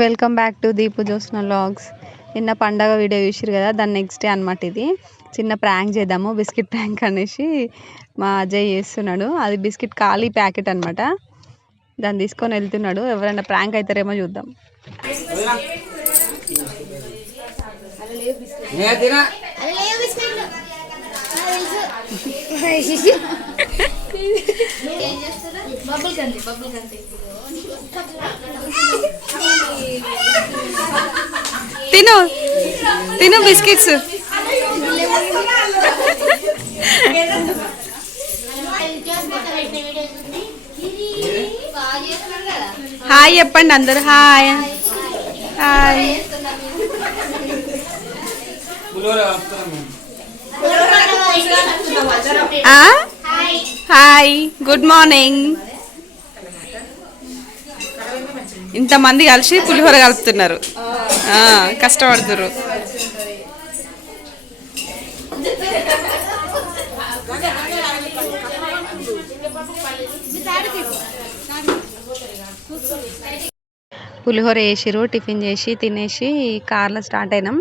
Welcome back to Deepu Josna vlogs. నిన్న పండగ video చూసిరు కదా, దాని నెక్స్ట్ డే అనమాట. ఇది చిన్న ప్రాంక్ చేద్దాము, బిస్కెట్ ప్రాంక్ అనేసి మా అజయ్ చేస్తున్నాడు. అది బిస్కెట్ ఖాళీ ప్యాకెట్ అనమాట. దాన్ని తీసుకొని వెళ్తున్నాడు. ఎవరైనా ప్రాంక్ అవుతారేమో చూద్దాం. తిను తిను బిస్కెట్స్. హాయ్ చెప్పండి అందరు. Hi hi hi good morning. ఇంతమంది కలిసి పులిహోర కలుపుతున్నారు, కష్టపడుతున్నారు. పులిహోర వేసిరు, టిఫిన్ చేసి తినేసి కార్లో స్టార్ట్ అయినాం.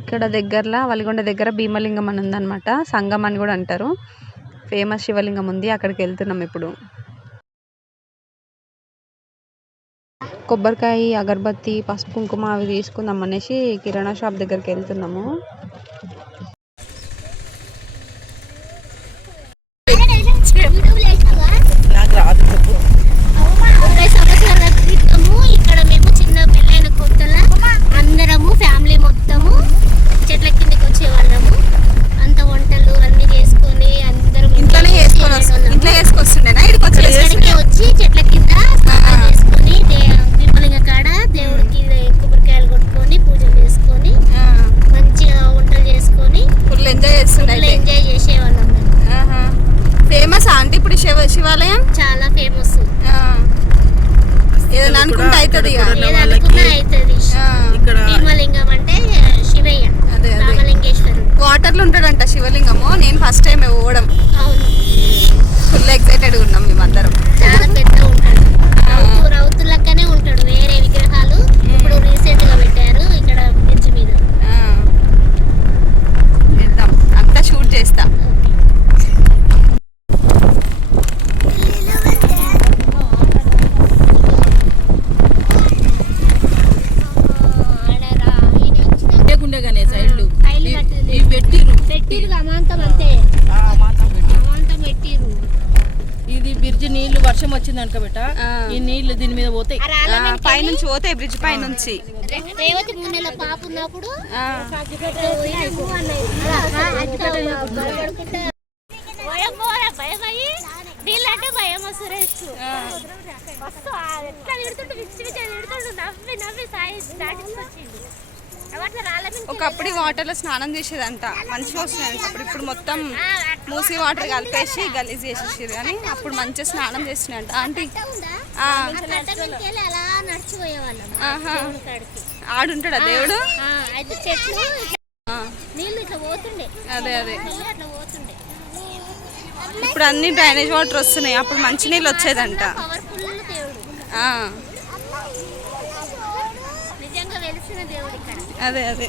ఇక్కడ దగ్గరలో వలిగొండ దగ్గర భీమలింగం అని ఉందన్నమాట. సంగం అని కూడా అంటారు. ఫేమస్ శివలింగం ఉంది, అక్కడికి వెళ్తున్నాం ఇప్పుడు. కొబ్బరికాయ, అగరబత్తి, పసుపు, కుంకుమ అవి తీసుకుందాం అనేసి కిరాణా షాప్ దగ్గరికి వెళ్తున్నాము. ఇక్కడ మేము చిన్న పెళ్ళైన కొత్తలో అందరము ఫ్యామిలీ మొత్తము చెట్ల కిందకి వచ్చేవాళ్ళము. అంత వంటలు అన్ని చేసుకొని అందరం ఇంట్లోనే చేసుకొస్తుండేనా? ఇక్కడికి వచ్చి చెట్ల కింద చేసుకొని భీమలింగ కాడ దేవుడికి కొబ్బరికాయలు కొట్టుకొని పూజలు చేసుకొని మంచిగా వంటలు చేసుకొని ఫుల్ ఎంజాయ్ చేసేవాళ్ళం. ఫేమస్ అంటే ఇప్పుడు శివాలయం చాలా ఫేమస్. ఏదైనా అనుకుంటే అవుతుంది, భీమలింగం అంటే శివయ్య, రామలింగేశ్వరుడు. వాటర్లో ఉంటాడంట శివలింగము. నేను ఫస్ట్ టైం పోవడం. అవును, ఫుల్ ఎక్సైటెడ్ ఉన్నాం మేమందరం. చాలా పెద్ద ఉంటాడు, రౌతులక్కనే ఉంటాడు. వేరే విగ్రహాలు ఇప్పుడు రీసెంట్ గా పెట్టారు ఇక్కడ బ్రిడ్జ్ మీద. వెళ్దాం, అంతా షూట్ చేస్తా. ఇది బ్రిడ్జ్ నీళ్లు వర్షం వచ్చింది అనుకో బెట్ట, ఈ నీళ్లు దీని మీద పోతాయి, పైనుంచి పోతాయి బ్రిడ్జ్ పైనుంచి. రేవతి 3 నెలల పాప ఉన్నప్పుడు నీళ్ళంటే భయం సురేష్ ఎట్లా తిడుతుంటే నవ్వి నవ్వి సాయి దాటించిండు. ఒకప్పుడు వాటర్ లో స్నానం చేసేదంట, మంచిగా వస్తున్నాయి. ఇప్పుడు మొత్తం మూసి వాటర్ కలిపేసి గలీజ్ చేసేసారు, కానీ అప్పుడు మంచిగా స్నానం చేస్తున్నాయంట. ఆంటీ ఆడుంటాడా దేవుడు? అదే అదే, ఇప్పుడు అన్ని డ్రైనేజ్ వాటర్ వస్తున్నాయి, అప్పుడు మంచి నీళ్ళు వచ్చేదంట. అదే అదే.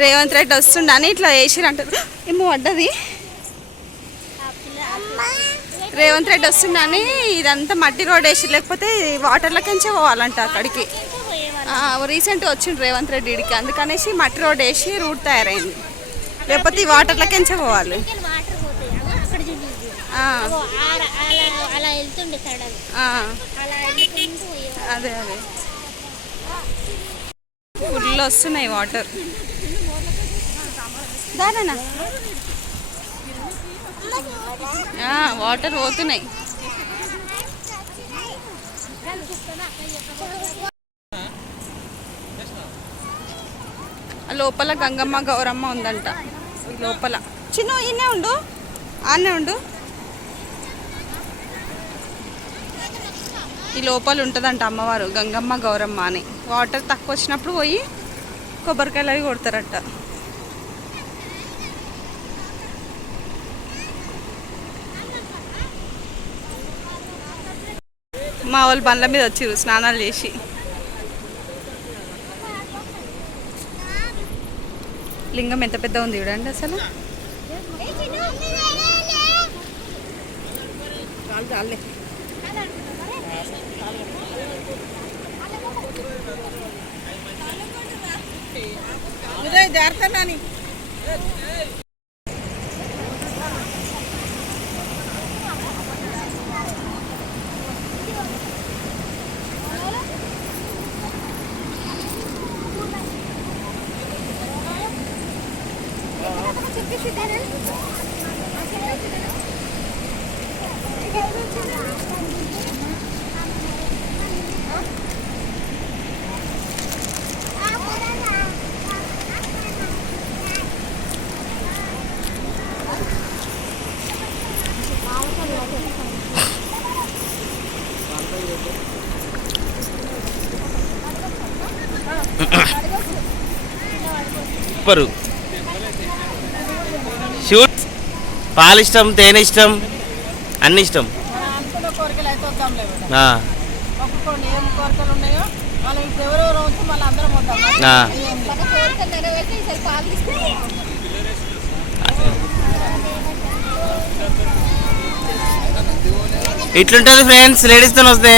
రేవంత్ రెడ్డి వస్తుండని ఇట్లా వేసిరంటారు. ఏమో పడ్డది. రేవంత్ రెడ్డి వస్తుండని ఇదంతా మట్టి రోడ్ వేసి, లేకపోతే వాటర్లకించే పోవాలంట అక్కడికి. రీసెంట్గా వచ్చిండు రేవంత్ రెడ్డి ఇడికి, అందుకనేసి మట్టి రోడ్ వేసి రూట్ తయారైంది, లేకపోతే ఈ వాటర్లకించే పోవాలి. అదే అదే, ఫుల్ వస్తున్నాయి వాటర్. దానా వాటర్ పోతున్నాయి. లోపల గంగమ్మ గౌరమ్మ ఉందంట. లోపల చిన్న ఈయనే ఉండు, ఆనే ఉండు. ఈ లోపల ఉంటుందంట అమ్మవారు గంగమ్మ గౌరమ్మ అని. వాటర్ తక్కువ వచ్చినప్పుడు పోయి కొబ్బరికాయలు అవి కొడతారట. మా వాళ్ళు బండ్ల మీద వచ్చిర్రు స్నానాలు చేసి. లింగం ఎంత పెద్ద ఉంది చూడండి అసలు. సూపరు. షూట్ పాలు ఇష్టం, తేనె ఇష్టం, అన్ని ఇష్టం. కోరికలు అయితే వద్దాంలే మేడం. ఆ, ఒక్కొక్కరు ఏం కోరికలు ఉన్నాయో మనం ఇప్పుడు ఎవరెవరు వచ్చి మళ్ళీ అందరం వద్దాం. ఆ. ఇట్లుంటుంది ఫ్రెండ్స్ లేడీస్తో వస్తే.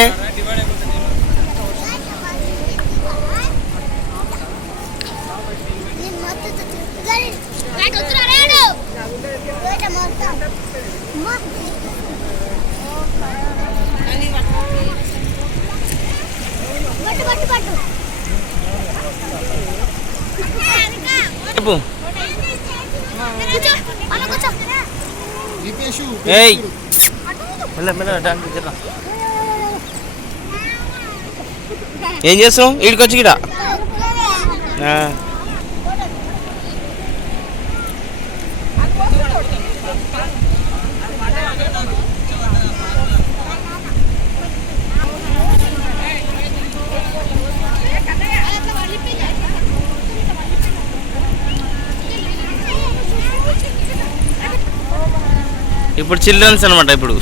చెప్పు. ఏయ్ ఏం చేస్తున్నావు వీడికి వచ్చి గిడ? ఇప్పుడు చిల్డ్రన్స్ అనమాట. ఇప్పుడు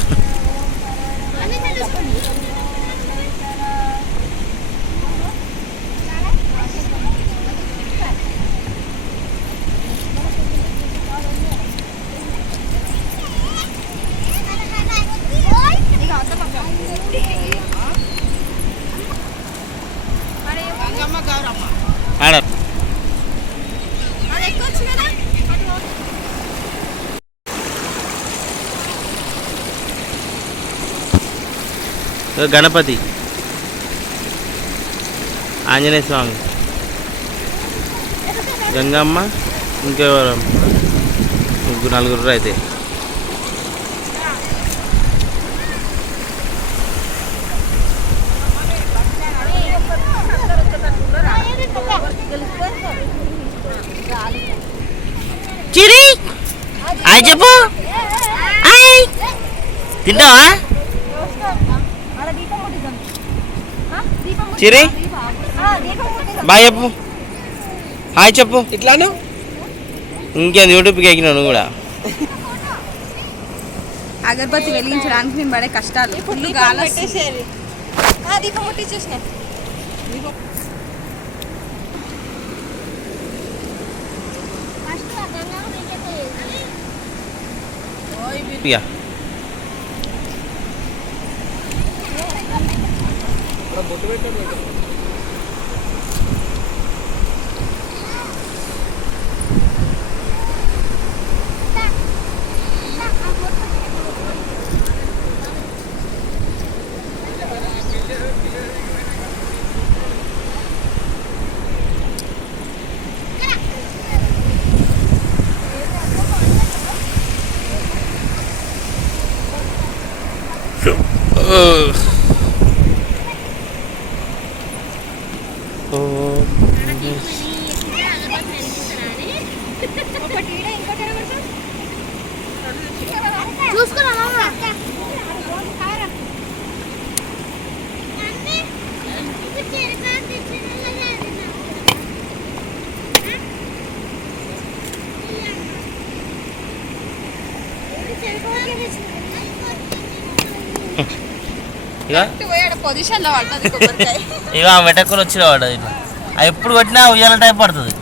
ఆడ గణపతి, ఆంజనేయ స్వామి, గంగమ్మ, ఇంకెవరు ముగ్గురు నలుగురు అయితే. చిరి హాయ్ చెప్పు. హాయ్ తింటావా? చిరి బాయ్ చెప్పు. హాయ్ చెప్పు. ఇట్లాను ఇంకేంది యూట్యూబ్కి ఎక్కినావు నువ్వు కూడా. అగరబత్తి వెలిగించడానికి నేను పడే కష్టాలు. ఫుల్ గాలి పెట్టేసేది. దీపం ముట్టించేసిన. యా ఇక పొజిషన్ లో పడ్డది కొబ్బరికాయ. ఇక ఆ మెటక్కులు వచ్చిన పడ్డది ఇట్లా. అది ఎప్పుడు కొట్టినా ఉయ్యాల టైప్ పడుతుంది.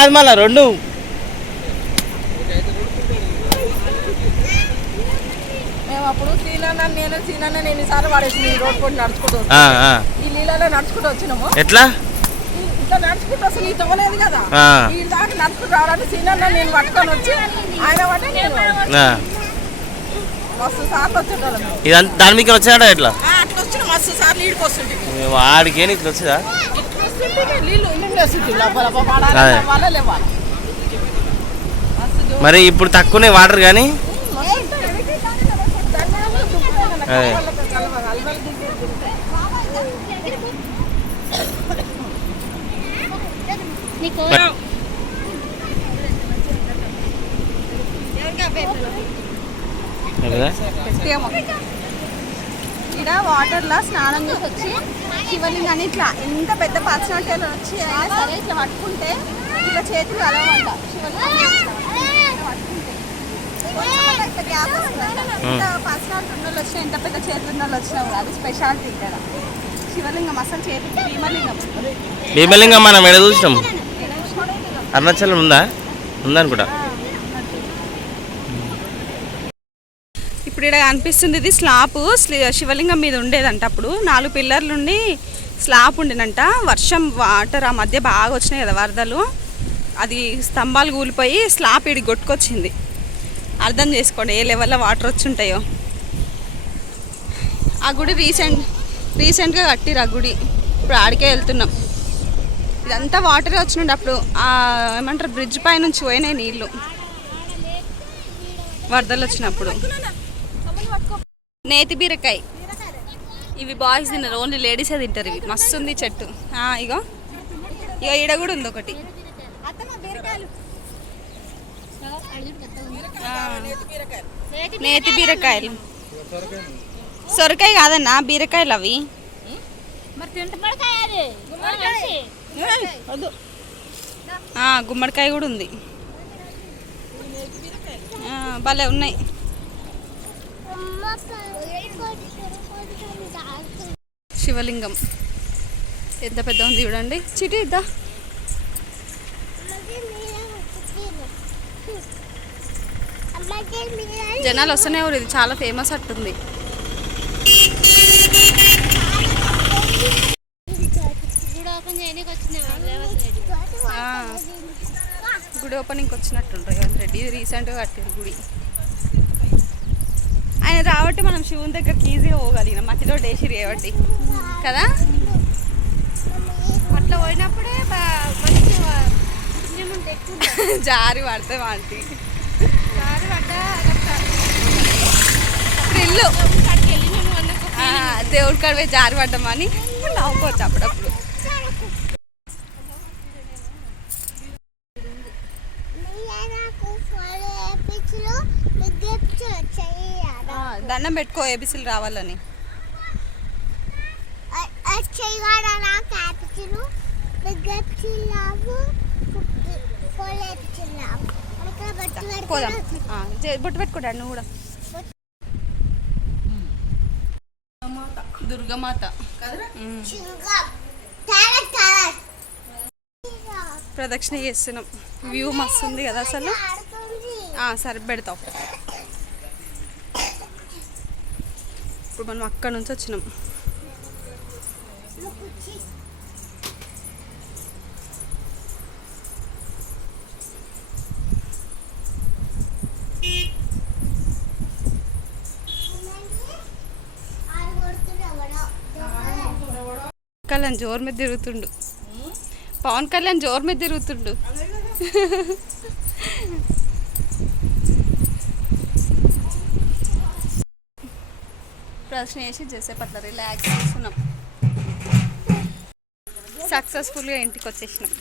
అది మళ్ళా రెండు మేము అప్పుడు సీనన్న నేను ఎన్నిసార్లు పడేసి రోడ్ పోటీ నడుచుకుంటూ ఈ నీళ్ళలో నడుచుకుంటూ వచ్చినాము. ఎట్లా ఇట్లా నడుచుకుంటూ అసలు ఈ తోలేదు కదా ఈ దాకా నడుచుకుంటూ రావడానికి సీనన్న నేను పట్టుకొని వచ్చి ఆయన పట్టే మస్తు సార్లు వచ్చేటోళ్ళం. ఇదంతా దాని మీకు వచ్చాడా ఎట్లా అట్లా వచ్చిన మస్తు సార్లు ఈడికి వస్తుంటే వాడికి ఇట్లా వచ్చిందా నీళ్ళు మరి ఇప్పుడు తక్కువనే వాటర్ కానీ ఇక్కడ వాటర్లో స్నానం చేసి వచ్చి శివలింగాన్ని ఇట్లా ఎంత పెద్ద పర్సనాలిటీలో వచ్చి అయినా సరే ఇట్లా పట్టుకుంటే ఇట్లా చేతులు అలవంట పర్సనాలిటీ ఉన్న వాళ్ళు వచ్చినా ఎంత పెద్ద చేతులు ఉన్న వాళ్ళు వచ్చినా కూడా అది స్పెషాలిటీ ఇక్కడ. శివలింగం అసలు చేతికి భీమలింగం మనం ఎడ చూసినాం. అరుణాచలం ఉందనుకుంటా. ఇప్పుడు ఇక్కడ అనిపిస్తుంది ఇది స్లాబ్ శివలింగం మీద ఉండేదంట. అప్పుడు 4 పిల్లర్లు ఉండి స్లాబ్ ఉండినంట. వర్షం వాటర్ ఆ మధ్య బాగా వచ్చినాయి కదా వరదలు, అది స్తంభాలు కూలిపోయి స్లాబ్ ఇడికి కొట్టుకొచ్చింది. అర్థం చేసుకోండి ఏ లెవెల్లో వాటర్ వచ్చి ఉంటాయో. ఆ గుడి రీసెంట్గా కట్టిరు ఆ గుడి. ఇప్పుడు ఆడికే వెళ్తున్నాం. ఇదంతా వాటరే వచ్చినండి. అప్పుడు ఏమంటారు బ్రిడ్జ్ పై నుంచి పోయినాయి నీళ్ళు వరదలు వచ్చినప్పుడు. నేతి బీరకాయ ఇవి బాయ్స్ తిన్నారు, ఓన్లీ లేడీసే తింటారు. ఇవి మస్తు ఉంది చెట్టు. ఇగో ఈడ కూడా ఉంది ఒకటి. నేతి బీరకాయలు, సొరకాయ కాదన్నా బీరకాయలు అవి. గుమ్మడికాయ కూడా ఉంది. భలే ఉన్నాయి. శివలింగం ఎంత పెద్ద ఉంది చూడండి. చిటి ఇద్దా జనాలు వస్తూనే ఊరు. ఇది చాలా ఫేమస్ అట్టుంది. గుడి ఓపెనింగ్కి వచ్చినట్టుంటాయి రేవంత్ రెడ్డి. ఇది రీసెంట్గా కట్టారు గుడి. ఆయన రాబట్టి మనం శివుని దగ్గరికి ఈజీగా పోగలిగినాం. మట్టిలో డేసిరి కాబట్టి కదా. అట్లా పోయినప్పుడే జారి పడితే వాటి ఇల్లు దేవుడి కాడ జారి పడ్డామని నవ్వుకోవచ్చు అప్పుడప్పుడు. దండం పెట్టుకో ఏబిసిలు రావాలని. పోదాం. బొట్టు పెట్టుకోడా నువ్వు కూడా. దుర్గమాత ప్రదక్షిణ చేస్తున్నాం. వ్యూ మస్తు ఉంది కదా అసలు. సరే పెడతాం. ఇప్పుడు మనం అక్కడ నుంచి వచ్చినాం. కళ్యాణ్ జోరు మీద తిరుగుతుండు. పవన్ కళ్యాణ్ జోరు మీద తిరుగుతుండు. ప్రదర్శన చేసి చేసేపు అట్లా రిలాక్స్ చేస్తున్నాం. సక్సెస్ఫుల్గా ఇంటికి వచ్చేసినాం.